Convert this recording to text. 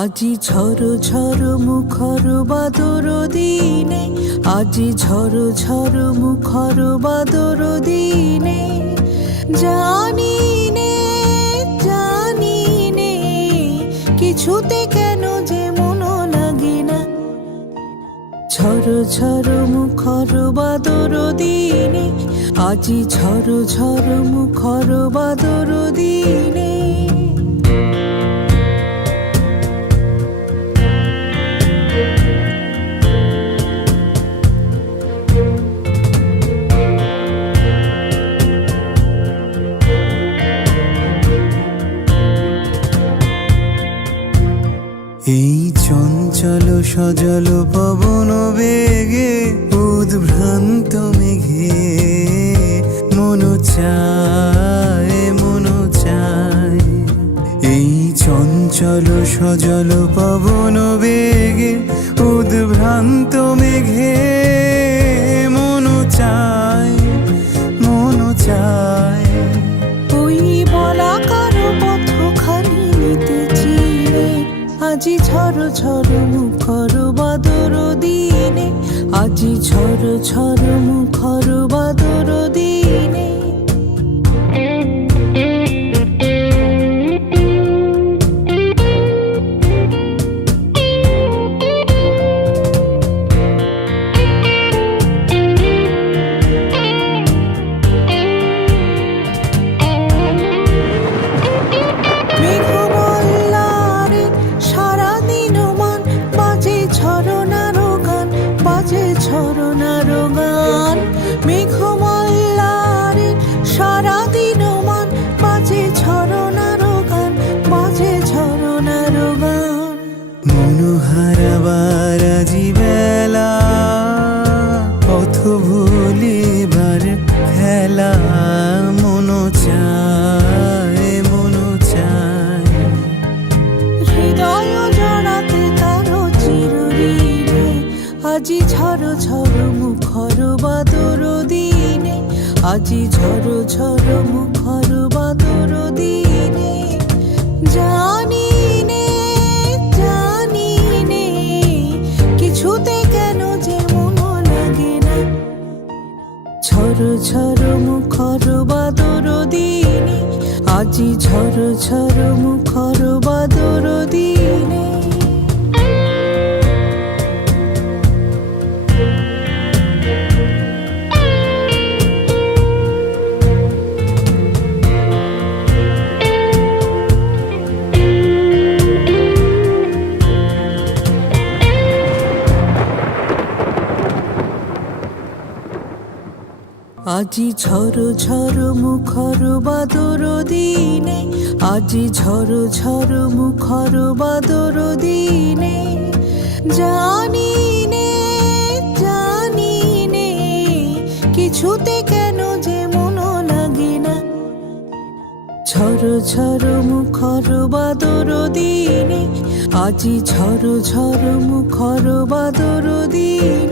আজি ঝড় ঝড় মুখর বাদর দিনে, আজি ঝড় ঝড় মুখর বাদর দিনে, জানি নে জানি নে কিছুতে কেন যে মন লাগে না। ঝড় ঝড় মুখর বাদর দিনে, আজি ঝড় ঝড় মুখর বাদর দিনে। এই চঞ্চল সজল পবন বেগে, উদ্ভ্রান্ত মেঘে মন চায় মন চায়। এই চঞ্চল সজল পবন বেগে, উদ্ভ্রান্ত মেঘে মন চায় মন চায়। ওই বলাকার পথখানি নিতেছি রে, আজি ঝড় ঝড় মুখর বাদর দিনে, আজি ঝড় ঝড় মুখর বাদর দিনে। ঝরনার গান মেঘমল্লারে, সারাদিন মান বাজে ঝরনার গান, বাজে ঝরনার গান। মনোহারাবার আজি বেলা, পথ ভুলিবার খেলা, মন চায় মন চায়। হৃদয় জড়াতে কারো চিরুরি রে, আজি ঝড় ঝড় মুখর বাদর দিনে, আজি ঝড় ঝড় মুখর বাদর দিনে। জানি নে জানি নে কিছুতে কেন যে মন লাগে না। ঝড় ঝড় মুখর বাদর দিনে, আজি ঝড় ঝড় মুখর বাদর দিনে। আজি ঝড় ঝড় মুখর বাদর দিনে, আজি ঝড় ঝড় মুখর বাদর দিনে, জানি নে জানি নে কিছুতে কেন যে মন লাগে না। ঝড় ঝড় মুখর বাদর দিনে, আজি ঝড় ঝড় মুখর বাদর দিনে।